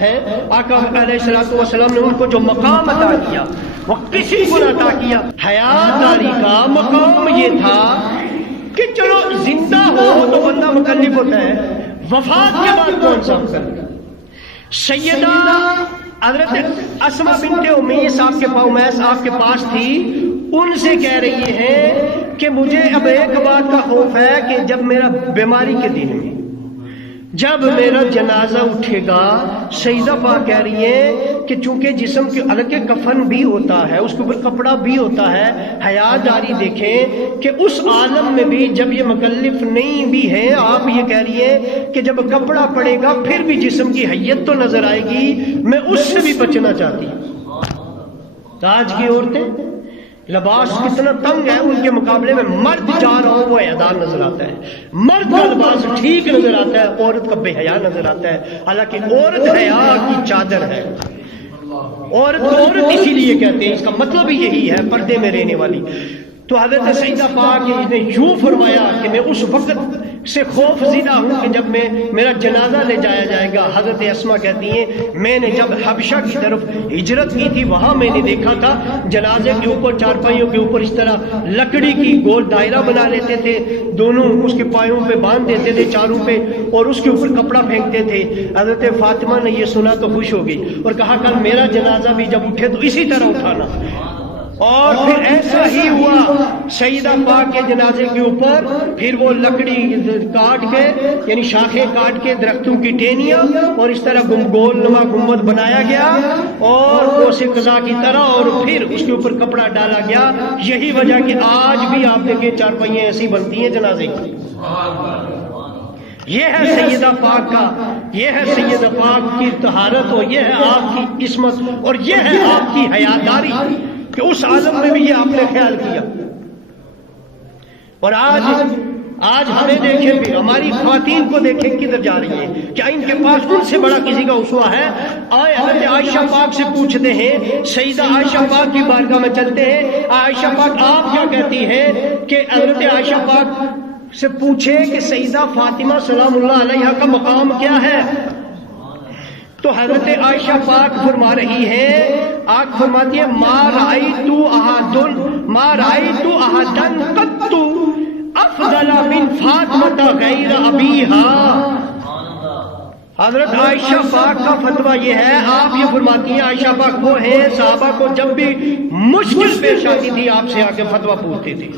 ہے آقا علیہ السلام نے ان کو جو مقام عطا کیا وہ کسی کو عطا کیا. حیاداری کا مقام یہ تھا کہ چلو زندہ ہو تو بندہ مکلف ہوتا ہے، وفات کے بعد کون سا مکلف؟ سیدہ حضرت اسما بنت امیس آپ کے پاس تھی، ان سے کہہ رہی ہے کہ مجھے اب ایک بات کا خوف ہے کہ جب میرا بیماری کے دن میں جب میرا جنازہ اٹھے گا، سیدہ پاک کہہ رہی ہے کہ چونکہ جسم کے الگ کفن بھی ہوتا ہے، اس کے اوپر کپڑا بھی ہوتا ہے، حیات جاری دیکھیں کہ اس عالم میں بھی جب یہ مکلف نہیں بھی ہے، آپ یہ کہہ رہی ہے کہ جب کپڑا پڑے گا پھر بھی جسم کی حیت تو نظر آئے گی، میں اس سے بھی بچنا چاہتی ہوں. آج کی عورتیں لباس کتنا تنگ ہے، ان کے مقابلے میں مرد جا رہا ہو وہ حیادار نظر آتا ہے، مرد کا لباس ٹھیک نظر آتا ہے، عورت کا بے حیا نظر آتا ہے. حالانکہ عورت حیا کی چادر ہے، عورت اسی لیے کہتے ہیں، اس کا مطلب ہی یہی ہے پردے میں رہنے والی. تو حضرت سیدہ پاک نے یوں فرمایا کہ میں اس وقت سے خوف زدہ ہوں کہ جب میرا جنازہ لے جایا جائے گا. حضرت اسما کہتی ہیں میں نے جب حبشہ کی طرف ہجرت کی تھی وہاں میں نے دیکھا تھا جنازے کے اوپر چارپائیوں کے اوپر اس طرح لکڑی کی گول دائرہ بنا لیتے تھے، دونوں اس کے پایوں پہ باندھ دیتے تھے چاروں پہ، اور اس کے اوپر کپڑا پھینکتے تھے. حضرت فاطمہ نے یہ سنا تو خوش ہو گئی اور کہا کل میرا جنازہ بھی جب اٹھے تو اسی طرح اٹھانا. اور پھر ایسا ہی ہوا، سیدہ پاک کے جنازے کے اوپر پھر وہ لکڑی کاٹ کے یعنی شاخیں کاٹ کے درختوں کی ٹہنیاں اور اس طرح گول نما گنبد بنایا گیا اور کوسے قضا کی طرح، اور پھر اس کے اوپر کپڑا ڈالا گیا. یہی وجہ کہ آج بھی آپ دیکھیں چارپائیاں ایسی بنتی ہیں جنازے کی. یہ ہے سیدہ پاک کا، یہ ہے سیدہ پاک کی طہارت، اور یہ ہے آپ کی عصمت، اور یہ ہے آپ کی حیاداری کہ اس عالم میں بھی یہ آپ نے خیال کیا. اور آج ہمیں دیکھیں بھی، ہماری خواتین کو دیکھیں کدھر جا رہی ہیں، کیا ان کے پاس ان سے بڑا کسی کا اسوہ ہے؟ آئے حضرت عائشہ پاک سے پوچھتے ہیں، سیدہ عائشہ پاک کی بارگاہ میں چلتے ہیں. عائشہ پاک آپ کیا کہتی ہیں کہ حضرت عائشہ پاک سے پوچھے کہ سیدہ فاطمہ سلام اللہ علیہا کا مقام کیا ہے؟ تو حضرت عائشہ پاک فرما رہی ہے، آگ فرماتی ہے ما رأیتو احدن قط افضل من فاطمہ غیر ابیہا. حضرت عائشہ پاک کا فتویٰ یہ ہے، آپ یہ فرماتی ہیں عائشہ پاک وہ ہیں صحابہ کو جب بھی مشکل پیش آتی تھی آپ سے آ کے فتویٰ پوچھتے تھے.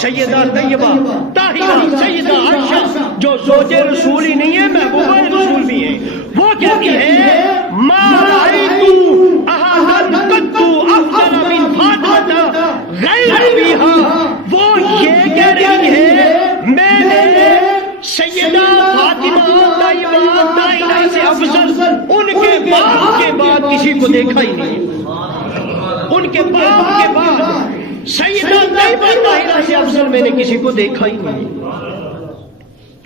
سیدہ طیبہ طاہرہ سیدہ عائشہ جو زوج رسول ہی نہیں ہے محبوبہ رسول بھی ہے، وہ کہتی ہے ما رأیتو احدن قط افضل من فاطمہ غیر ابیہا. وہ یہ کہہ رہی ہے میں نے سیدہ فاطمہ طاہرہ سے افضل ان کے باپ کے بعد کسی کو دیکھا ہی نہیں. ان کے باپ کے بعد سیدہ طیبہ طاہرہ سے افضل میں نے کسی کو دیکھا ہی نہیں.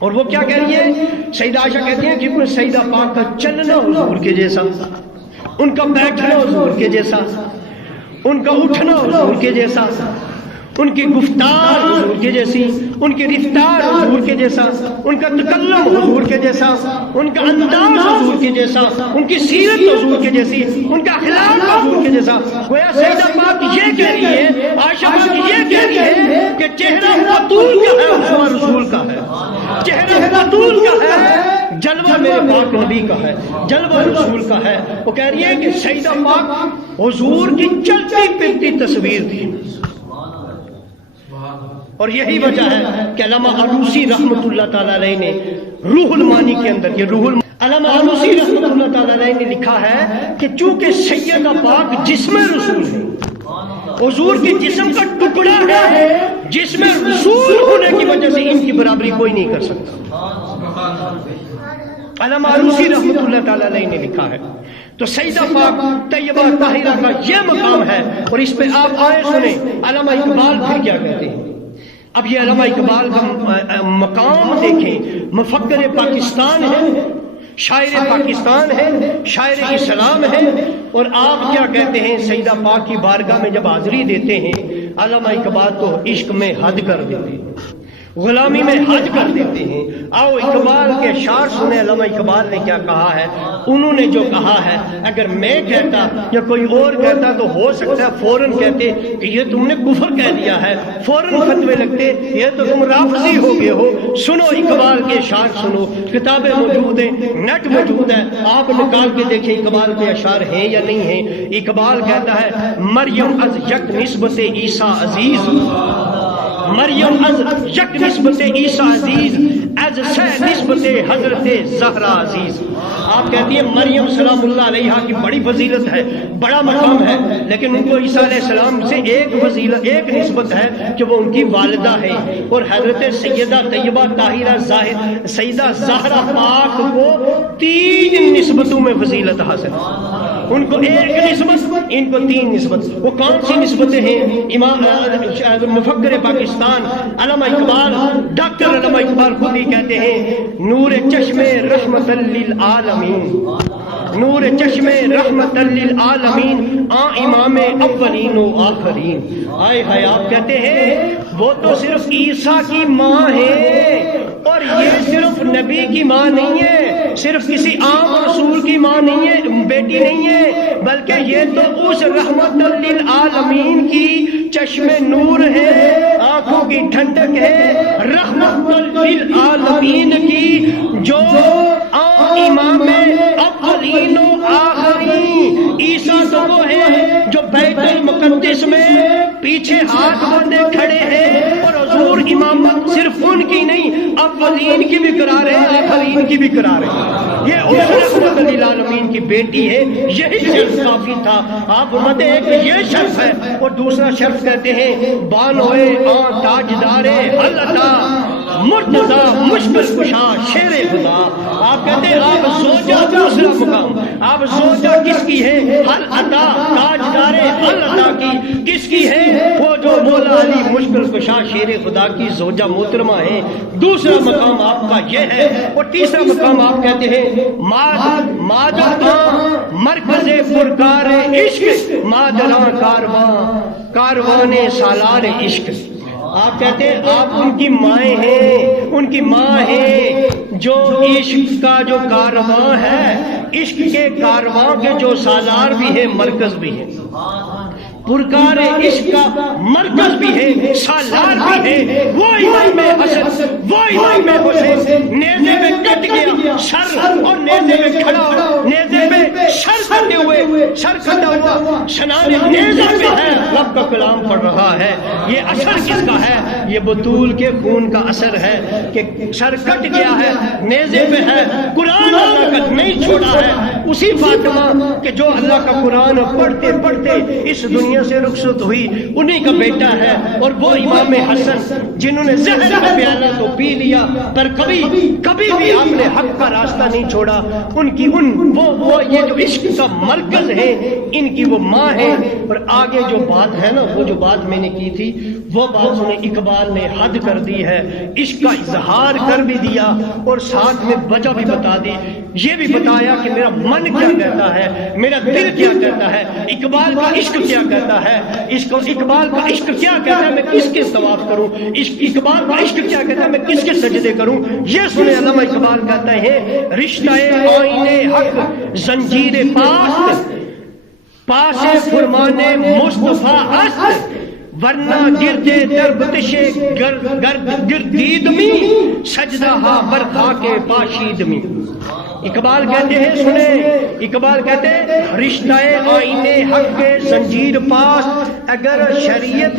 اور وہ کیا کہہ رہی ہے؟ سیدہ عائشہ کہتی ہیں کہ سیدہ پاک کا چلنا حضور کے جیسا، ان کا بیٹھنا حضور کے جیسا، ان کا اٹھنا حضور کے جیسا، ان کی گفتار حضور کے جیسی، ان کی رفتار حضور کے جیسا، ان کا تکلم حضور کے جیسا، ان کا انداز حضور کے جیسا، ان کی سیرت حضور کے جیسی، ان کا اخلاق حضور کے جیسا. گویا سیدہ پاک یہ کہہ رہی ہے، عائشہ پاک یہ کہہ رہی ہے کہ چہرہ بطول کا ہے، اسوہ رسول کا ہے، چہرہ بطول کا ہے، جلوہ میرے پاک نبی کا ہے، جلوہ رسول کا ہے. وہ کہہ رہی ہے کہ سیدہ پاک حضور کی چلتی پھرتی تصویر تھی. اور یہی وجہ ہے کہ علامہ علوسی رحمۃ اللہ تعالی علیہ نے روح المانی کے اندر علامہ علوسی رحمۃ اللہ تعالی علیہ نے لکھا ہے کہ چونکہ سیدہ پاک جسم رسول ہے، حضور کے جسم کا ٹکڑا ہے، جسم رسول ہونے کی وجہ سے ان کی برابری کوئی نہیں کر سکتا. علامہ علوسی رحمۃ اللہ تعالی علیہ نے لکھا ہے. تو سیدہ پاک طیبہ طاہرہ کا یہ مقام ہے. اور اس پہ آپ آئے سنیں علامہ اقبال پھر کیا کہتے ہیں. اب یہ علامہ اقبال کا مقام دیکھیں، مفکر پاکستان ہے، شاعر پاکستان ہے، شاعر اسلام ہے، اور آپ کیا کہتے ہیں سیدہ پاک کی بارگاہ میں جب حاضری دیتے ہیں علامہ اقبال تو عشق میں حد کر دیتے ہیں. غلامی میں حج کر دیتے ہیں۔ آؤ اقبال کے اشعار سنیں، علامہ اقبال نے کیا کہا ہے۔ انہوں نے جو کہا ہے، اگر میں کہتا یا کوئی اور کہتا تو ہو سکتا ہے فوراً کہتے کہ یہ تم نے کفر کہہ دیا ہے، فوراً فتوے لگتے یہ تو تم رافضی ہو گئے ہو۔ سنو اقبال کے اشعار سنو، کتابیں موجود ہیں، نیٹ موجود ہے، آپ نکال کے دیکھیں اقبال کے اشعار ہیں یا نہیں ہیں۔ اقبال کہتا ہے مریم از یک نسبت عیسیٰ عزیز، مریم از یک نسبت عیسیٰ عزیز، از سہ نسبت حضرت زہرا عزیز۔ آپ کہتی ہیں مریم سلام اللہ علیہ کی بڑی فضیلت ہے، بڑا مقام ہے، لیکن ان کو عیسیٰ علیہ السلام سے ایک فضیلت، ایک نسبت ہے کہ وہ ان کی والدہ ہے، اور حضرت سیدہ طیبہ طاہرہ زاہد سیدہ زہرا پاک کو 3 نسبتوں میں فضیلت حاصل ہے۔ ان کو ایک نسبت، ان کو 3 نسبت۔ وہ کون سی نسبتیں ہیں؟ امام مفکر پاکستان علامہ اقبال، ڈاکٹر علامہ اقبال خود ہی کہتے ہیں نور چشم رحمت للعالمین، نور چشم رحمت للعالمین، امام اولین و آخرین۔ آئے ہائے، آپ کہتے ہیں وہ تو صرف عیسیٰ کی ماں ہے، اور یہ صرف نبی کی ماں نہیں ہے، صرف کسی عام رسول کی ماں نہیں ہے، بیٹی نہیں ہے، بلکہ یہ تو اس رحمت للعالمین کی چشم نور ہے، آنکھوں کی ٹھنڈک ہے، رحمت للعالمین کی جو امام اولین و آخرین۔ عیسیٰ تو وہ ہے جو بیت المقدس میں پیچھے ہاتھ باندھے کھڑے ہیں، اور حضور امامت صرف ان کی نہیں، اولین کی بھی کرا رہے ہیں، آخرین کی بھی کرا رہے ہیں۔ یہ اس رحمت للعالمین کی بیٹی ہے، یہی شرف کافی تھا۔ آپ فرماتے ہیں کہ یہ شرف ہے، اور دوسرا شرف کہتے ہیں بانوئے آن تاجدار حل عطا، مرتضی مشکل کشا شیر خدا۔ آپ کہتے ہیں آپ زوجہ، دوسرا مقام آپ زوجہ کس کی ہے؟ حل عطا، تاجدار حل عطا کی کس کی ہے؟ وہ جو مولا علی مشکل کشا شیر خدا کی زوجہ محترمہ ہے۔ دوسرا مقام آپ کا یہ ہے، اور تیسرا مقام آپ کہتے ہیں مادر مرکز پرکار عشق، مادراں کاروان سالار عشق۔ آپ کہتے ہیں آپ ان کی مائیں ہیں، ان کی ماں ہے جو عشق کا جو کارواں ہے، عشق کے کارواں کے جو سالار بھی ہے، مرکز بھی ہے، پرکار عشق کا مرکز بھی ہے، سالار بھی ہے۔ وہ امام حسن، وہ امام حسین نیزے میں کٹ گیا سر، اور نیزے میں کھڑا، نیزے میں سر کٹے ہوئے، سر کٹا ہوا شنان نیزے پہ ہے، رب کا کلام پڑھ رہا ہے۔ یہ اثر کس کا ہے؟ یہ بطول کے خون کا اثر ہے کہ سر کٹ گیا ہے، نیزے پہ ہے، قرآن اللہ کا نہیں چھوڑا ہے۔ اسی فاطمہ کہ جو اللہ کا قرآن پڑھتے پڑھتے اس دنیا سے رخصت ہوئی، انہی کا بیٹا ہے، اور وہ امام حسن جنہوں نے زہر کا پیالہ تو پی لیا، پر کبھی بھی آپ نے حق کا راستہ نہیں چھوڑا۔ ان کی وہ یہ جو عشق کا مرکز ہے، ان کی وہ ماں ہے۔ اور آگے جو بات ہے نا، وہ جو بات میں نے کی تھی، وہ بات انہیں اقبال نے حد کر دی ہے، عشق کا اظہار کر بھی دیا، اور ساتھ میں وجہ بھی بتا دی، یہ بھی بتایا کہ میرا من کیا کہتا ہے، میرا دل کیا کہتا ہے، اقبال کا عشق کیا کہتا ہے، اقبال کا عشق کیا کہتا ہے، میں کس کے طواف کروں، اقبال کا عشق کیا کہتا ہے، میں کس کے سجدے کروں۔ یہ سنے علامہ اقبال کہتا ہے رشتہ آئین حق زنجیر پاس فرمان مصطفیٰ است، ورنہ گردے دربتش گردید می سجدہ ہا برخا کے پاشید می۔ اقبال کہتے ہیں، سنیں اقبال کہتے ہیں رشتہ آئین حق کے زنجیر پاس، اگر شریعت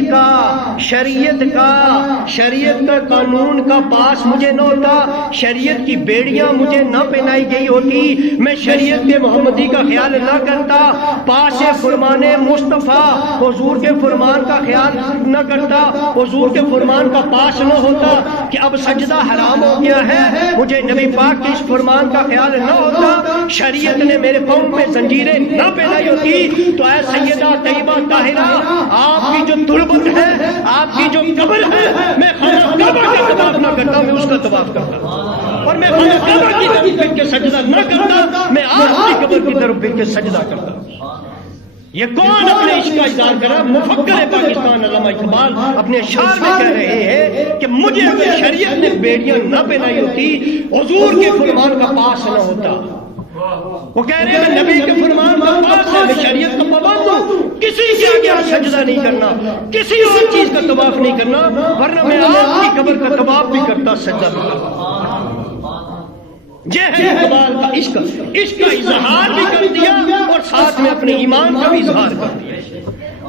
کا قانون کا پاس مجھے نہ ہوتا، شریعت کی بیڑیاں مجھے نہ پہنائی گئی ہوتی، میں شریعت کے محمدی کا خیال نہ کرتا، پاس فرمان مصطفیٰ حضور کے فرمان کا خیال نہ کرتا، حضور کے فرمان کا پاس نہ ہوتا کہ اب سجدہ حرام ہو گیا ہے، مجھے نبی پاک کے اس فرمان کا خیال نہ ہوتا، شریعت نے میرے قوم میں زنجیریں نہ پہنائی ہوتی، تو اے سیدہ طیبہ طاہرہ، آپ کی جو تربت ہے، آپ کی جو قبر ہے، میں خانہ کعبہ کا طواف نہ کرتا، میں اس کا طواف کرتا، اور میں خانہ کعبہ کی طرف پھر کے سجدہ نہ کرتا، میں آپ کی قبر کی طرف پھر کے سجدہ کرتا۔ یہ کون اپنے عشق کا اظہار کرا؟ مفکر پاکستان علامہ اقبال اپنے اشعار میں کہہ رہے ہیں کہ مجھے اگر شریعت نے بیڑیاں نہ پہنائی ہوتی، حضور کے فرمان کا پاس نہ ہوتا۔ وہ کہہ رہے ہیں نبی کے فرمان کا پاس ہے، میں شریعت کا پابند ہوں، کسی کے آگے سجدہ نہیں کرنا، کسی اور چیز کا طواف نہیں کرنا، ورنہ میں آپ کی قبر کا طواف بھی کرتا، سجدہ بھی کرتا۔ یہ ہے اقبال کا عشق، عشق کا اظہار بھی کر دیا اور ساتھ میں اپنے ایمان کا بھی اظہار کر دیا،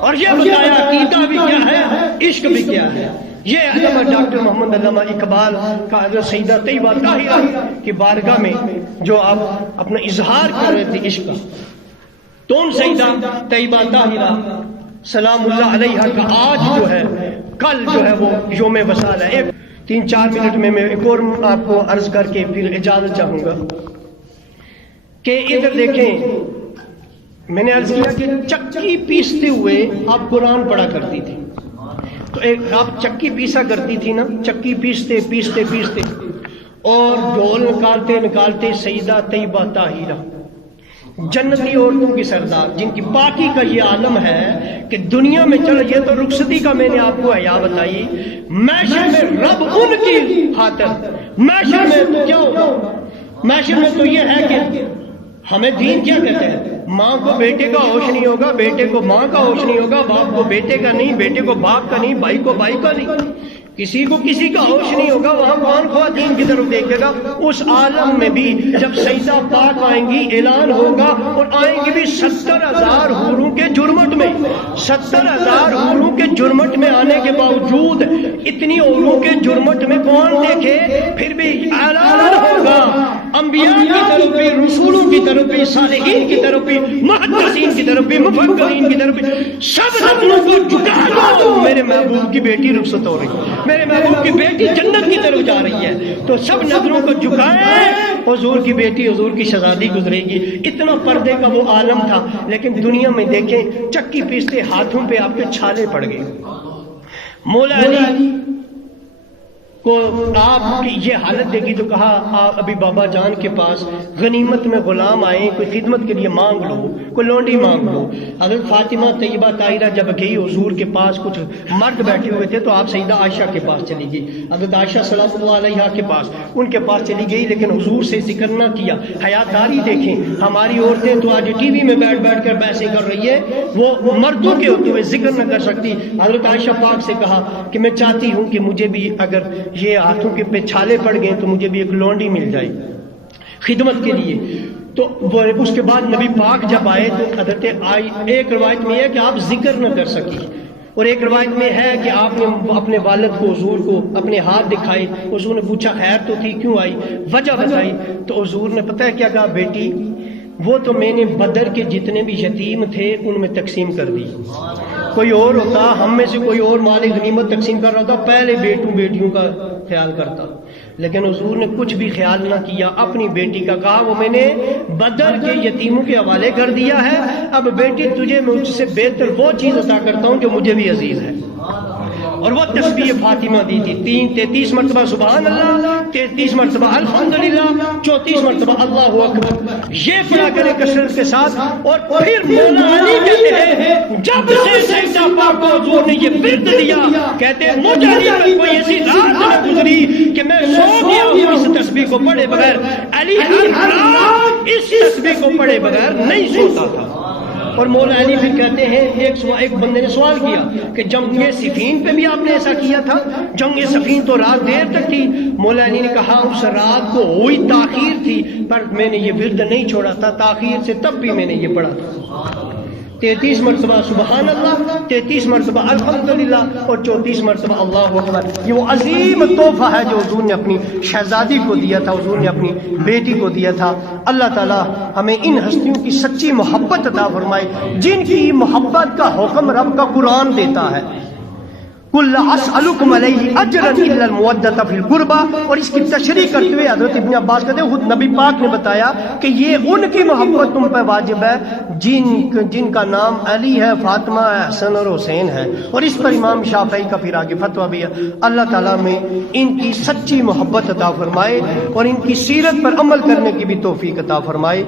اور یہ بتایا عقیدہ بھی کیا ہے، عشق بھی کیا ہے۔ یہ علامہ ڈاکٹر محمد علامہ اقبال کا حضرت سیدہ طیبہ طاہرہ کی بارگاہ میں جو آپ اپنا اظہار کر رہے تھے عشق کا، تو ان سیدہ طیبہ طاہرہ سلام اللہ علیہا کا آج جو ہے، کل جو ہے وہ یوم وصال ہے۔ 3-4 منٹ میں ایک اور آپ کو عرض کر کے پھر اجازت چاہوں گا کہ ادھر دیکھیں، میں نے عرض کیا کہ چکی پیستے ہوئے آپ قرآن پڑھا کرتی تھی، تو ایک آپ چکی پیسا کرتی تھی نا، چکی پیستے پیستے پیستے اور ڈھول نکالتے نکالتے سیدہ طیبہ طاہرہ جنتی عورتوں کی سردار، جن کی پاکی کا یہ عالم ہے کہ دنیا میں چل، یہ تو رخصتی کا میں نے آپ کو حیا بتائی، محشر میں رب ان کی خاطر، محشر میں تو کیا ہوگا، محشر میں تو یہ ہے کہ ہمیں دین کیا کہتے ہیں، ماں کو بیٹے کا ہوش نہیں ہوگا، بیٹے کو ماں کا ہوش نہیں ہوگا، باپ کو بیٹے کا نہیں، بیٹے کو باپ کا نہیں، بھائی کو بھائی کا نہیں، کسی کو کسی کا ہوش نہیں ہوگا، وہاں کون خواتین کی طرف دیکھے گا۔ اس عالم میں بھی جب سیدہ پاک آئیں گی، اعلان ہوگا، اور آئیں گی بھی 70,000 حوروں کے جرمٹ میں، 70,000 حوروں کے جرمٹ میں آنے کے باوجود اتنی حوروں کے جرمٹ میں کون دیکھے، پھر بھی اعلان ہوگا، انبیاء کی طرف بھی، رسولوں کی طرف بھی، صالحین کی طرف بھی، محدثین کی طرف بھی، مفکرین کی طرف بھی، سب نظروں کو جھکا دو، میرے محبوب کی بیٹی رخصت ہو رہی ہے، میرے محبوب کی بیٹی جنت کی طرف جا رہی ہے، تو سب نظروں کو جھکائے، حضور کی بیٹی، حضور کی شہزادی گزرے گی۔ اتنا پردے کا وہ عالم تھا، لیکن دنیا میں دیکھیں چکی پیستے ہاتھوں پہ آپ کے چھالے پڑ گئے۔ مولا علی کو آپ کی یہ حالت دیکھی تو کہا آپ ابھی بابا جان کے پاس غنیمت میں غلام آئے، کوئی خدمت کے لیے مانگ لو، کوئی لونڈی مانگ لو۔ حضرت فاطمہ طیبہ طاہرہ جب گئی حضور کے پاس، کچھ مرد بیٹھے ہوئے تھے، تو آپ سیدہ عائشہ کے پاس چلی گئی، حضرت عائشہ سلام اللہ علیہا کے پاس، ان کے پاس چلی گئی، لیکن حضور سے ذکر نہ کیا۔ حیاداری دیکھیں، ہماری عورتیں تو آج ٹی وی میں بیٹھ بیٹھ کر بحثیں کر رہی ہے، وہ مردوں کے ہوتے ہوئے ذکر نہ کر سکتی۔ حضرت عائشہ پاک سے کہا کہ میں چاہتی ہوں کہ مجھے بھی اگر یہ ہاتھوں کے پہ چھالے پڑ گئے تو مجھے بھی ایک لونڈی مل جائے خدمت کے لیے۔ تو وہ اس کے بعد نبی پاک جب آئے تو حضرت ایک روایت میں ہے کہ آپ ذکر نہ کر سکی، اور ایک روایت میں ہے کہ آپ نے اپنے والد کو، حضور کو اپنے ہاتھ دکھائے، حضور نے پوچھا خیر تو تھی، کیوں آئی، وجہ بتائی، تو حضور نے پتہ ہے کیا کہا، بیٹی وہ تو میں نے بدر کے جتنے بھی یتیم تھے ان میں تقسیم کر دی، کوئی اور ہوتا، ہم میں سے کوئی اور مال غنیمت تقسیم کر رہا تھا، پہلے بیٹوں بیٹیوں کا خیال کرتا، لیکن حضور نے کچھ بھی خیال نہ کیا، اپنی بیٹی کا کہا وہ میں نے بدر کے یتیموں کے حوالے کر دیا ہے، اب بیٹی تجھے میں مجھ سے بہتر وہ چیز عطا کرتا ہوں جو مجھے بھی عزیز ہے۔ اور وہ تسبیح فاطمہ دی تھی 33 مرتبہ سبحان اللہ، 33 مرتبہ الحمدللہ، 34 مرتبہ اللہ اکبر، یہ پڑھا کرے کثرت کے ساتھ۔ اور پھر مولا علی کہتے ہیں جب سے سیدہ پاک کو حضور نے یہ ورد دیا، کہتے ہیں مجھے نہیں کوئی ایسی رات نہ گزری کہ میں سو گیا ہوں اس تسبیح کو پڑھے بغیر، علی ہر رات اس تسبیح کو پڑھے بغیر نہیں سوتا تھا۔ اور مولا علی پھر کہتے ہیں ایک بندے نے سوال کیا کہ جنگ صفین پہ بھی آپ نے ایسا کیا تھا، جنگ صفین تو رات دیر تک تھی، مولا علی نے کہا اس رات کو ہوئی تاخیر تھی پر میں نے یہ ورد نہیں چھوڑا تھا، تاخیر سے تب بھی میں نے یہ پڑھا تھا، 33 مرتبہ سبحان اللہ، 33 مرتبہ الحمدللہ، اور 34 مرتبہ اللہ اکبر۔ یہ وہ عظیم تحفہ ہے جو حضور نے اپنی شہزادی کو دیا تھا، حضور نے اپنی بیٹی کو دیا تھا۔ اللہ تعالی ہمیں ان ہستیوں کی سچی محبت عطا فرمائے جن کی محبت کا حکم رب کا قرآن دیتا ہے، قُلْ أَسْأَلُكُمْ عَلَيْهِ أَجْرًا إِلَّا الْمَوَدَّةَ فِي الْقُرْبَى، اور اس کی تشریح کرتے ہوئے حضرت ابن عباس کہتے ہیں خود نبی پاک نے بتایا کہ یہ ان کی محبت تم پہ واجب ہے جن کا نام علی ہے، فاطمہ ہے، حسن اور حسین ہے، اور اس پر امام شافعی کا پھر آگے فتویٰ بھی ہے۔ اللہ تعالیٰ میں ان کی سچی محبت عطا فرمائے اور ان کی سیرت پر عمل کرنے کی بھی توفیق عطا فرمائے۔